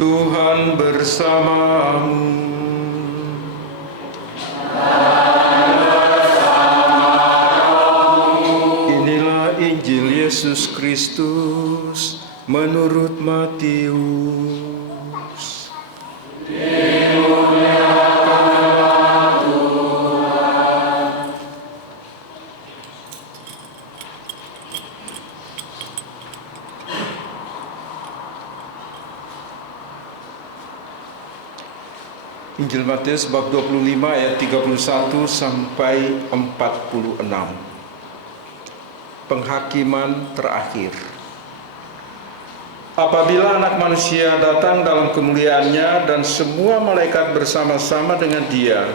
Tuhan bersamamu. Inilah Injil Yesus Kristus menurut Matius. Injil Matius bab 25 ayat 31 sampai 46. Penghakiman terakhir. Apabila Anak Manusia datang dalam kemuliaannya dan semua malaikat bersama-sama dengan Dia,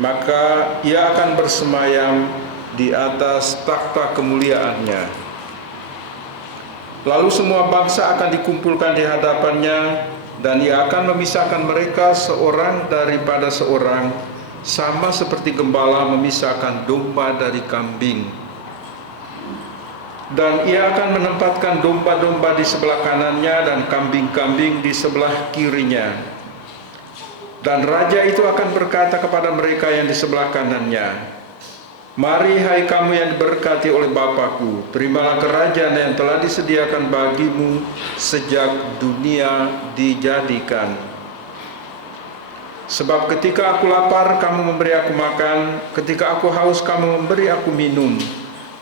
maka Ia akan bersemayam di atas takhta kemuliaannya. Lalu semua bangsa akan dikumpulkan di hadapannya, dan Ia akan memisahkan mereka seorang daripada seorang, sama seperti gembala memisahkan domba dari kambing. Dan Ia akan menempatkan domba-domba di sebelah kanannya dan kambing-kambing di sebelah kirinya. Dan Raja itu akan berkata kepada mereka yang di sebelah kanannya, "Mari hai kamu yang diberkati oleh Bapa-Ku, terimalah kerajaan yang telah disediakan bagimu sejak dunia dijadikan. Sebab ketika aku lapar, kamu memberi aku makan, ketika aku haus, kamu memberi aku minum,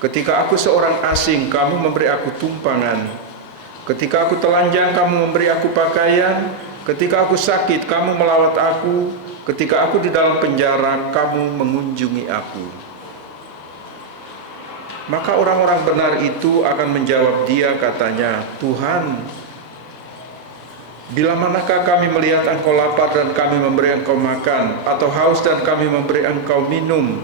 ketika aku seorang asing, kamu memberi aku tumpangan, ketika aku telanjang, kamu memberi aku pakaian, ketika aku sakit, kamu melawat aku, ketika aku di dalam penjara, kamu mengunjungi aku." Maka orang-orang benar itu akan menjawab Dia, katanya, "Tuhan, bila manakah kami melihat Engkau lapar dan kami memberi Engkau makan, atau haus dan kami memberi Engkau minum?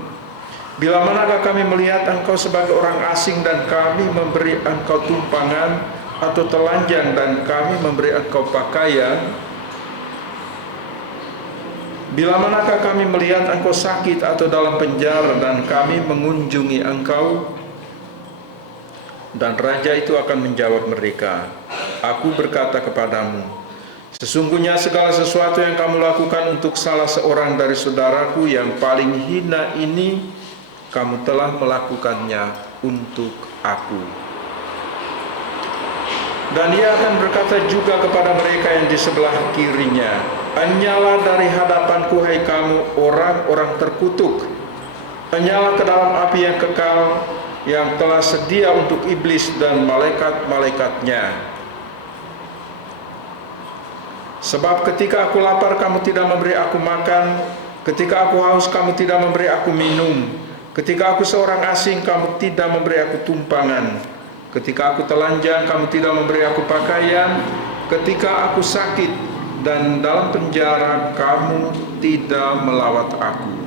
Bila manakah kami melihat Engkau sebagai orang asing dan kami memberi Engkau tumpangan, atau telanjang dan kami memberi Engkau pakaian? Bila manakah kami melihat Engkau sakit atau dalam penjara dan kami mengunjungi Engkau?" Dan Raja itu akan menjawab mereka, "Aku berkata kepadamu, sesungguhnya segala sesuatu yang kamu lakukan untuk salah seorang dari saudaraku yang paling hina ini, kamu telah melakukannya untuk aku." Dan Ia akan berkata juga kepada mereka yang di sebelah kirinya, "Enyalah dari hadapanku, hai kamu orang-orang terkutuk, enyalah ke dalam api yang kekal, yang telah sedia untuk iblis dan malaikat-malaikatnya. Sebab ketika aku lapar, kamu tidak memberi aku makan, ketika aku haus, kamu tidak memberi aku minum, ketika aku seorang asing, kamu tidak memberi aku tumpangan, ketika aku telanjang, kamu tidak memberi aku pakaian, ketika aku sakit dan dalam penjara, kamu tidak melawat aku."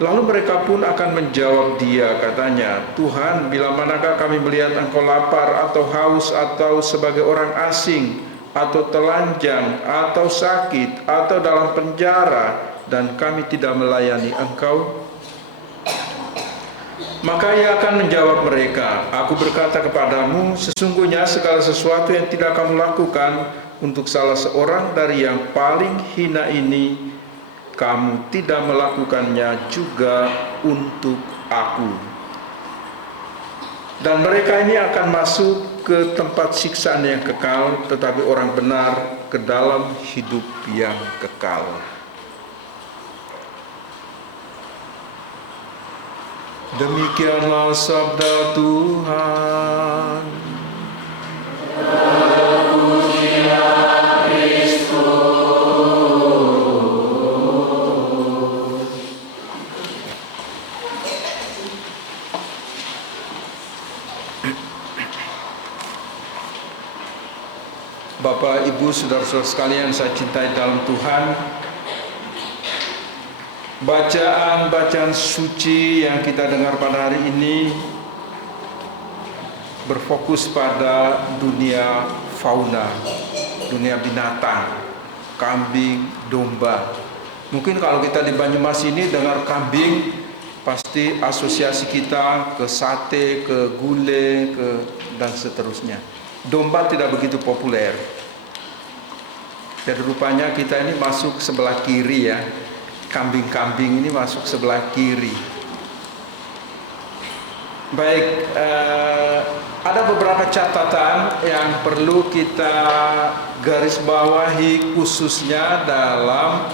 Lalu mereka pun akan menjawab Dia, katanya, "Tuhan, bila manakah kami melihat Engkau lapar atau haus atau sebagai orang asing atau telanjang atau sakit atau dalam penjara dan kami tidak melayani Engkau?" Maka Ia akan menjawab mereka, "Aku berkata kepadamu, sesungguhnya segala sesuatu yang tidak kamu lakukan untuk salah seorang dari yang paling hina ini, kamu tidak melakukannya juga untuk aku." Dan mereka ini akan masuk ke tempat siksaan yang kekal, tetapi orang benar ke dalam hidup yang kekal. Demikianlah sabda Tuhan. Bapak, Ibu, saudara-saudara sekalian saya cintai dalam Tuhan, bacaan-bacaan suci yang kita dengar pada hari ini berfokus pada dunia fauna, dunia binatang, kambing, domba. Mungkin kalau kita di Banyumas ini dengar kambing, pasti asosiasi kita ke sate, ke gulai, dan seterusnya. Domba tidak begitu populer. Jadi rupanya kita ini masuk sebelah kiri ya. Kambing-kambing ini masuk sebelah kiri. Baik, ada beberapa catatan yang perlu kita garis bawahi khususnya dalam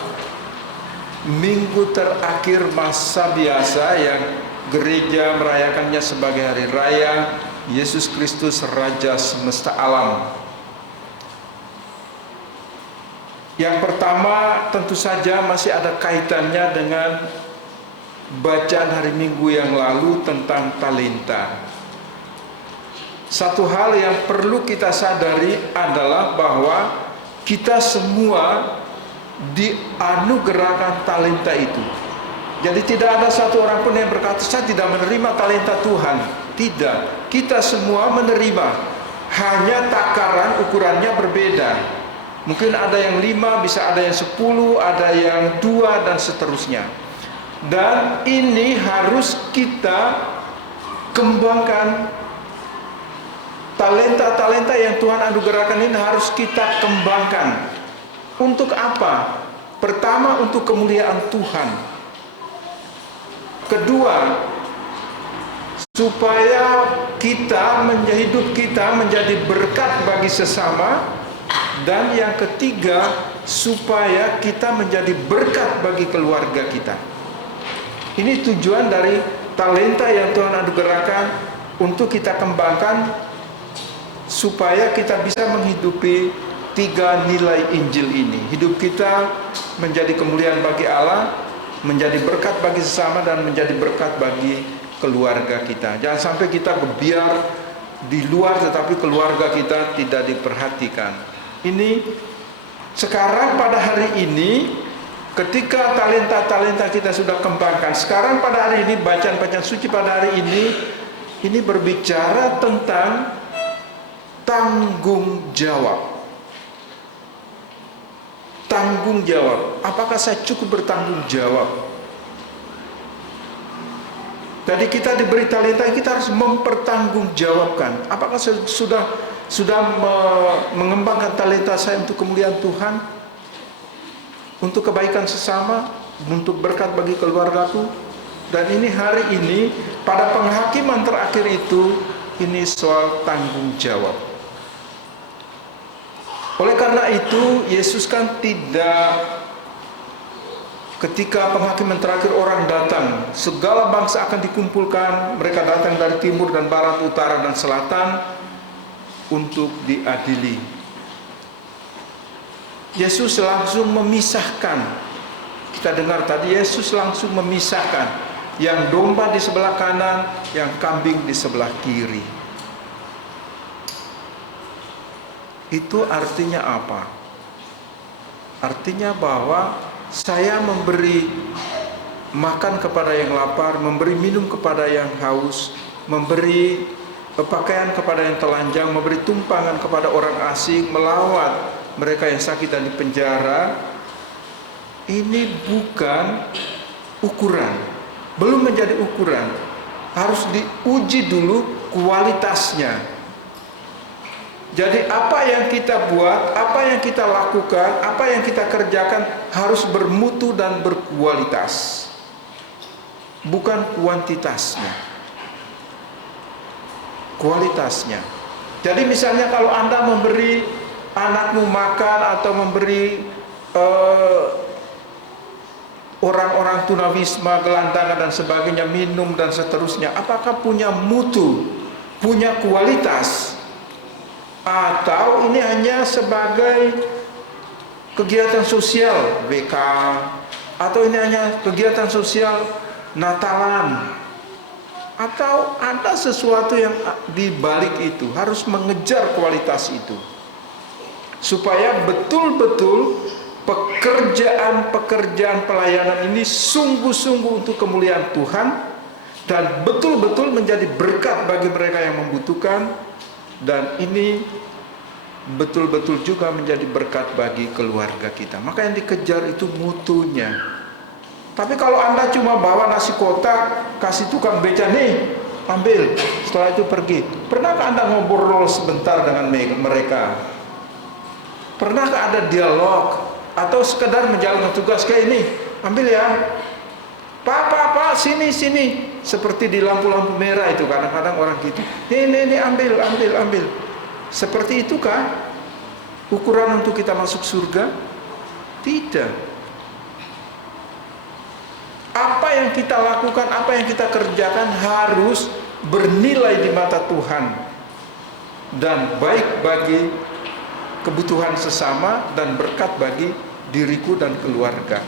minggu terakhir masa biasa yang gereja merayakannya sebagai hari raya Yesus Kristus Raja Semesta Alam. Yang pertama tentu saja masih ada kaitannya dengan bacaan hari Minggu yang lalu tentang talenta. Satu hal yang perlu kita sadari adalah bahwa kita semua dianugerahkan talenta itu. Jadi tidak ada satu orang pun yang berkata saya tidak menerima talenta Tuhan. Tidak, kita semua menerima. Hanya takaran ukurannya berbeda. Mungkin ada yang 5, bisa ada yang 10, ada yang 2 dan seterusnya. Dan ini harus kita kembangkan. Talenta-talenta yang Tuhan anugerahkan ini harus kita kembangkan. Untuk apa? Pertama, untuk kemuliaan Tuhan. Kedua, supaya hidup kita menjadi berkat bagi sesama. Dan yang ketiga, supaya kita menjadi berkat bagi keluarga kita. Ini tujuan dari talenta yang Tuhan anugerahkan untuk kita kembangkan, supaya kita bisa menghidupi 3 nilai Injil ini. Hidup kita menjadi kemuliaan bagi Allah, menjadi berkat bagi sesama, dan menjadi berkat bagi keluarga kita. Jangan sampai kita berbiar di luar tetapi keluarga kita tidak diperhatikan. Ini sekarang pada hari ini, ketika talenta-talenta kita sudah kembangkan, sekarang pada hari ini bacaan-bacaan suci pada hari ini berbicara tentang tanggung jawab. Tanggung jawab. Apakah saya cukup bertanggung jawab? Jadi kita diberi talenta, kita harus mempertanggungjawabkan. Apakah saya sudah mengembangkan talenta saya untuk kemuliaan Tuhan, untuk kebaikan sesama, untuk berkat bagi keluargaku? Dan ini hari ini pada penghakiman terakhir itu, ini soal tanggung jawab. Oleh karena itu, Yesus kan tidak, ketika penghakiman terakhir orang datang, segala bangsa akan dikumpulkan, mereka datang dari timur dan barat, utara dan selatan untuk diadili. Yesus langsung memisahkan. Kita dengar tadi Yesus langsung memisahkan, yang domba di sebelah kanan, yang kambing di sebelah kiri. Itu artinya apa? Artinya bahwa saya memberi makan kepada yang lapar, memberi minum kepada yang haus, memberi pakaian kepada yang telanjang, memberi tumpangan kepada orang asing, melawat mereka yang sakit dan di penjara. Ini bukan ukuran, belum menjadi ukuran. Harus diuji dulu kualitasnya. Jadi apa yang kita buat, apa yang kita lakukan, apa yang kita kerjakan harus bermutu dan berkualitas, bukan kuantitasnya, kualitasnya. Jadi misalnya kalau Anda memberi anakmu makan atau memberi orang-orang tunawisma, gelandangan dan sebagainya, minum dan seterusnya, apakah punya mutu, punya kualitas, atau ini hanya sebagai kegiatan sosial WK, atau ini hanya kegiatan sosial Natalan, atau ada sesuatu yang di balik itu. Harus mengejar kualitas itu supaya betul-betul pekerjaan pelayanan ini sungguh-sungguh untuk kemuliaan Tuhan dan betul-betul menjadi berkat bagi mereka yang membutuhkan, dan ini betul-betul juga menjadi berkat bagi keluarga kita. Maka yang dikejar itu mutunya. Tapi kalau Anda cuma bawa nasi kotak, kasih tukang beca, nih, ambil, setelah itu pergi. Pernahkah Anda ngobrol sebentar dengan mereka? Pernahkah ada dialog? Atau sekedar menjalankan tugas kayak ini, ambil ya, Pak, sini. Seperti di lampu-lampu merah itu, kadang-kadang orang gitu, ini, ambil. Seperti itukah ukuran untuk kita masuk surga? Tidak. Apa yang kita lakukan, apa yang kita kerjakan harus bernilai di mata Tuhan dan baik bagi kebutuhan sesama dan berkat bagi diriku dan keluarga.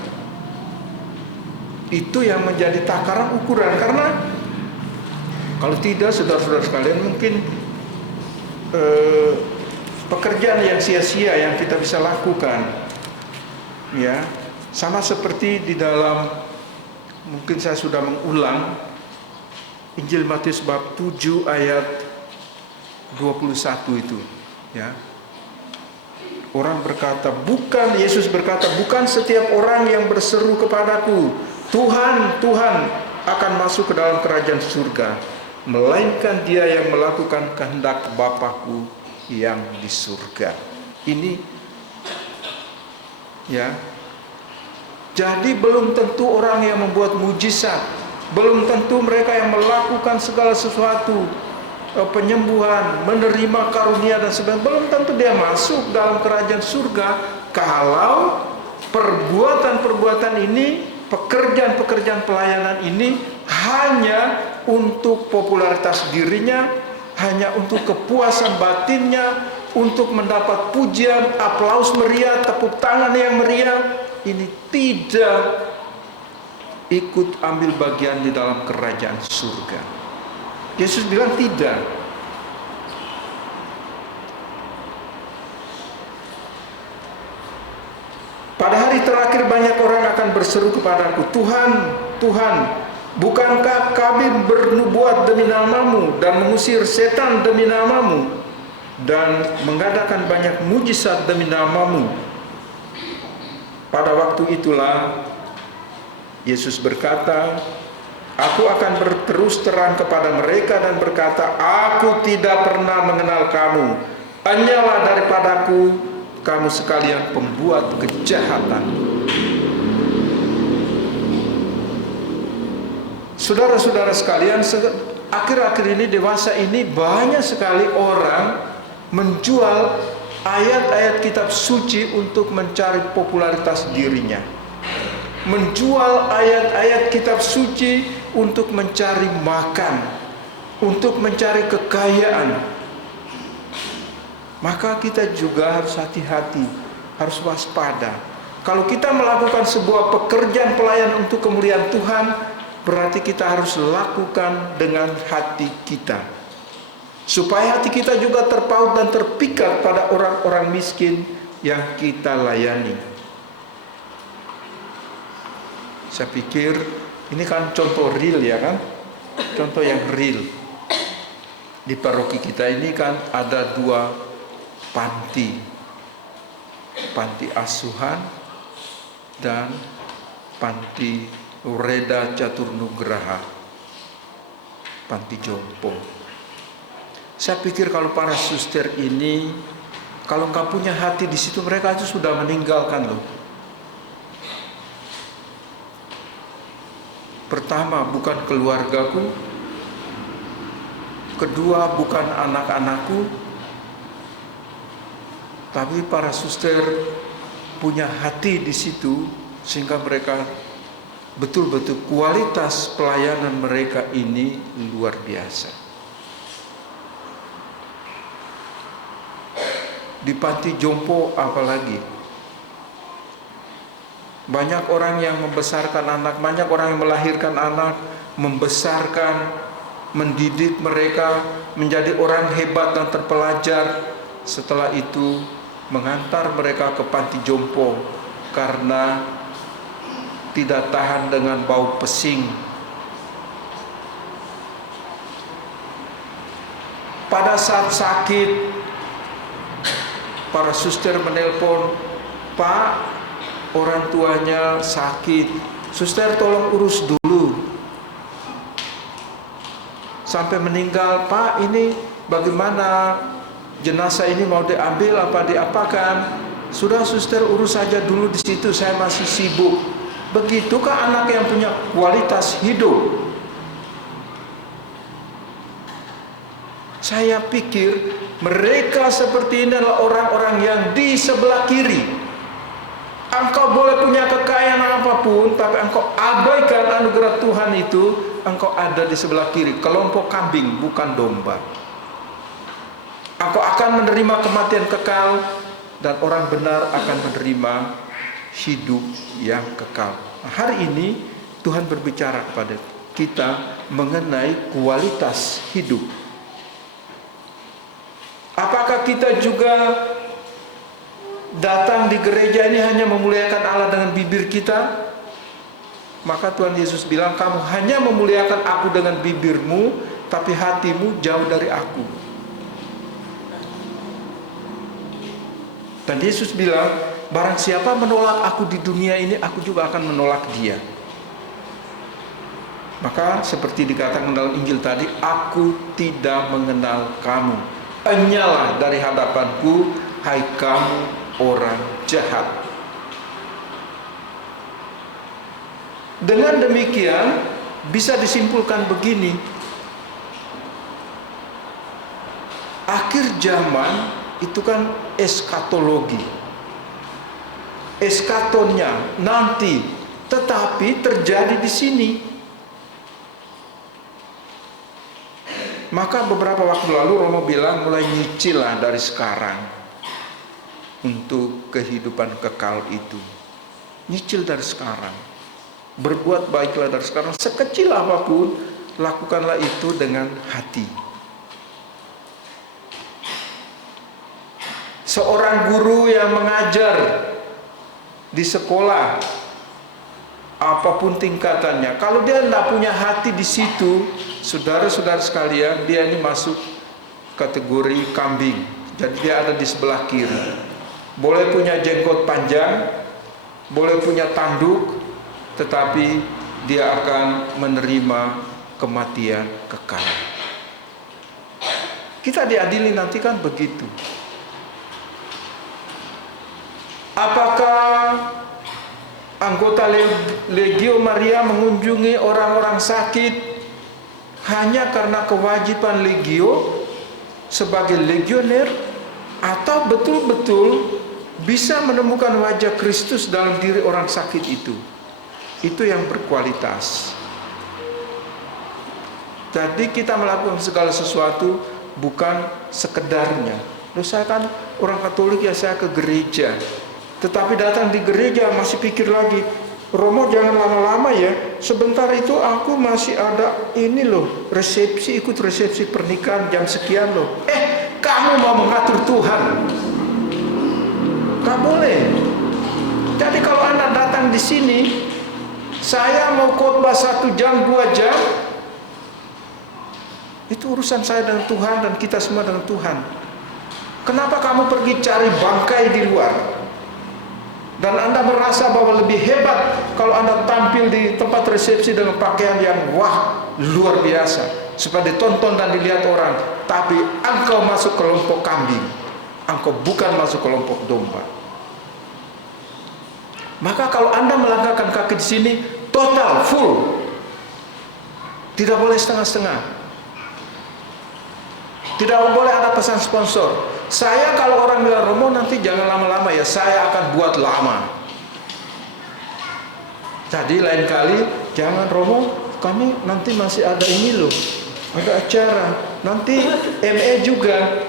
Itu yang menjadi takaran ukuran. Karena kalau tidak, saudara-saudara sekalian, mungkin pekerjaan yang sia-sia yang kita bisa lakukan, ya, sama seperti di dalam, mungkin saya sudah mengulang, Injil Matius bab 7 ayat 21 itu, ya. Yesus berkata, bukan setiap orang yang berseru kepadaku, Tuhan, Tuhan, akan masuk ke dalam kerajaan surga, melainkan dia yang melakukan kehendak Bapa-Ku yang di surga. Ini, ya. Jadi belum tentu orang yang membuat mujizat, belum tentu mereka yang melakukan segala sesuatu, penyembuhan, menerima karunia dan sebagainya, belum tentu dia masuk dalam kerajaan surga kalau perbuatan-perbuatan ini, pekerjaan-pekerjaan pelayanan ini hanya untuk popularitas dirinya, hanya untuk kepuasan batinnya, untuk mendapat pujian, aplaus meriah, tepuk tangan yang meriah. Ini tidak ikut ambil bagian di dalam kerajaan surga. Yesus bilang tidak. Pada hari terakhir banyak orang akan berseru kepadaku, Tuhan, Tuhan, bukankah kami bernubuat demi namamu dan mengusir setan demi namamu dan mengadakan banyak mujizat demi namamu? Pada waktu itulah Yesus berkata, aku akan berterus terang kepada mereka dan berkata, aku tidak pernah mengenal kamu. Hanyalah daripadaku kamu sekalian pembuat kejahatan. Saudara-saudara sekalian, akhir-akhir ini, dewasa ini, banyak sekali orang menjual ayat-ayat kitab suci untuk mencari popularitas dirinya, menjual ayat-ayat kitab suci untuk mencari makan, untuk mencari kekayaan. Maka kita juga harus hati-hati, harus waspada. Kalau kita melakukan sebuah pekerjaan pelayanan untuk kemuliaan Tuhan, berarti kita harus lakukan dengan hati kita, supaya hati kita juga terpaut dan terpikat pada orang-orang miskin yang kita layani. Saya pikir ini kan contoh real, ya kan? Contoh yang real. Di paroki kita ini kan ada 2 panti. Panti asuhan dan panti Reda Catur Nugraha, panti jompo. Saya pikir kalau para suster ini, kalau nggak punya hati di situ, mereka itu sudah meninggalkan loh. Pertama, bukan keluargaku. Kedua, bukan anak-anakku. Tapi para suster punya hati di situ, sehingga mereka betul-betul kualitas pelayanan mereka ini luar biasa. Di panti jompo apalagi, banyak orang yang membesarkan anak, banyak orang yang melahirkan anak, membesarkan, mendidik mereka menjadi orang hebat dan terpelajar. Setelah itu mengantar mereka ke panti jompo karena tidak tahan dengan bau pesing. Pada saat sakit, para suster menelpon, "Pak, orang tuanya sakit, suster tolong urus dulu." Sampai meninggal, "Pak, ini bagaimana, jenazah ini mau diambil apa diapakan?" "Sudah suster, urus saja dulu di situ, saya masih sibuk." Begitukah anak yang punya kualitas hidup? Saya pikir mereka seperti ini adalah orang-orang yang di sebelah kiri. Engkau boleh punya kekayaan apapun, tapi engkau abaikan anugerah Tuhan itu, engkau ada di sebelah kiri, kelompok kambing bukan domba. Engkau akan menerima kematian kekal, dan orang benar akan menerima hidup yang kekal. Nah, hari ini Tuhan berbicara kepada kita mengenai kualitas hidup. Apakah kita juga datang di gereja ini hanya memuliakan Allah dengan bibir kita? Maka Tuhan Yesus bilang, "Kamu hanya memuliakan aku dengan bibirmu, tapi hatimu jauh dari aku." Dan Yesus bilang, "Barang siapa menolak aku di dunia ini, aku juga akan menolak dia." Maka seperti dikatakan dalam Injil tadi, "Aku tidak mengenal kamu. Enyalah dari hadapanku, hai kamu orang jahat." Dengan demikian bisa disimpulkan begini, akhir zaman itu kan eskatologi, eskatonnya nanti, tetapi terjadi di sini. Maka beberapa waktu lalu Romo bilang, mulai nyicil lah dari sekarang untuk kehidupan kekal itu. Nyicil dari sekarang, berbuat baiklah dari sekarang, sekecil apapun lakukanlah itu dengan hati. Seorang guru yang mengajar di sekolah apapun tingkatannya, kalau dia tidak punya hati di situ, saudara-saudara sekalian, dia ini masuk kategori kambing. Jadi dia ada di sebelah kiri. Boleh punya jenggot panjang, boleh punya tanduk, tetapi dia akan menerima kematian kekal. Kita diadili nanti kan begitu. Apakah anggota Legio Maria mengunjungi orang-orang sakit hanya karena kewajiban legio sebagai legioner, atau betul-betul bisa menemukan wajah Kristus dalam diri orang sakit itu? Itu yang berkualitas. Jadi kita melakukan segala sesuatu bukan sekedarnya. Loh, saya kan orang Katolik, ya saya ke gereja. Tetapi datang di gereja masih pikir lagi, "Romo jangan lama-lama ya, sebentar itu aku masih ada ini loh, resepsi, ikut resepsi pernikahan jam sekian loh." Kamu mau mengatur Tuhan? Gak boleh. Jadi kalau Anda datang di sini, saya mau khotbah 1 jam, 2 jam, itu urusan saya dengan Tuhan dan kita semua dengan Tuhan. Kenapa kamu pergi cari bangkai di luar? Dan Anda merasa bahwa lebih hebat kalau Anda tampil di tempat resepsi dengan pakaian yang wah, luar biasa, supaya ditonton dan dilihat orang. Tapi engkau masuk kelompok kambing, engkau bukan masuk kelompok domba. Maka kalau Anda melangkahkan kaki di sini, total, full, tidak boleh setengah-setengah, tidak boleh ada pesan sponsor. Saya kalau orang bilang, "Romo nanti jangan lama-lama ya, saya akan buat lama." Jadi lain kali jangan, Romo, kami nanti masih ada ini loh, ada acara. Nanti ME juga.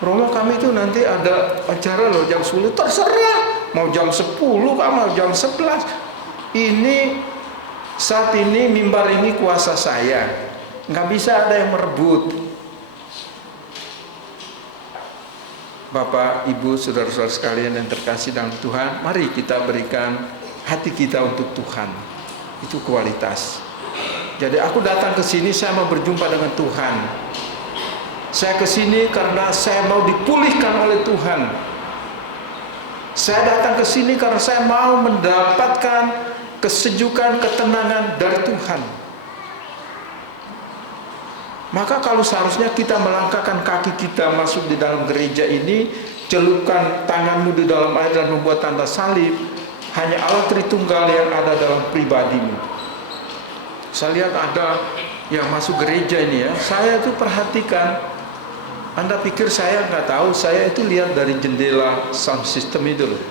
Romo, kami itu nanti ada acara loh jam 10. Terserah, mau jam 10 mau jam 11. Ini saat ini mimbar ini kuasa saya. Nggak bisa ada yang merebut. Bapak, Ibu, saudara-saudara sekalian yang terkasih dalam Tuhan, mari kita berikan hati kita untuk Tuhan. Itu kualitas. Jadi aku datang ke sini saya mau berjumpa dengan Tuhan. Saya ke sini karena saya mau dipulihkan oleh Tuhan. Saya datang ke sini karena saya mau mendapatkan kesejukan, ketenangan dari Tuhan. Maka kalau seharusnya kita melangkahkan kaki kita masuk di dalam gereja ini, celupkan tanganmu di dalam air dan membuat tanda salib, hanya Allah Tritunggal yang ada dalam pribadimu. Saya lihat ada yang masuk gereja ini ya, saya tuh perhatikan. Anda pikir saya nggak tahu? Saya itu lihat dari jendela sound system itu loh.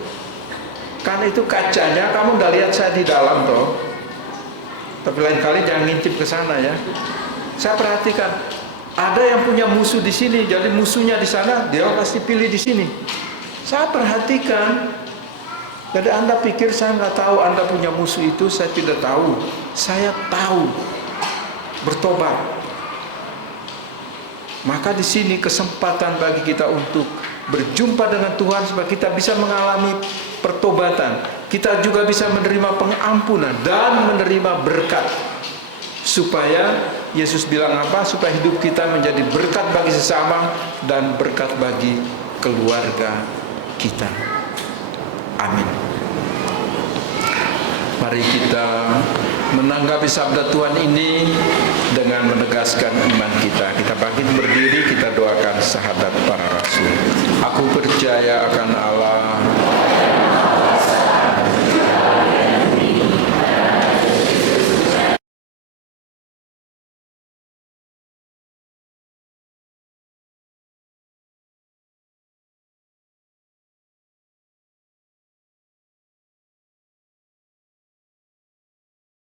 Kan itu kacanya, kamu udah lihat saya di dalam toh. Tapi lain kali jangan ngintip ke sana ya. Saya perhatikan, ada yang punya musuh di sini, jadi musuhnya di sana, dia pasti pilih di sini. Saya perhatikan. Jadi Anda pikir saya nggak tahu Anda punya musuh itu? Saya tidak tahu. Saya tahu. Bertobat. Maka di sini kesempatan bagi kita untuk berjumpa dengan Tuhan supaya kita bisa mengalami pertobatan. Kita juga bisa menerima pengampunan dan menerima berkat. Supaya Yesus bilang apa? Supaya hidup kita menjadi berkat bagi sesama dan berkat bagi keluarga kita. Amin. Mari kita menanggapi sabda Tuhan ini dengan menegaskan iman kita. Kita bangkit berdiri, kita doakan syahadat para rasul. Aku percaya akan Allah.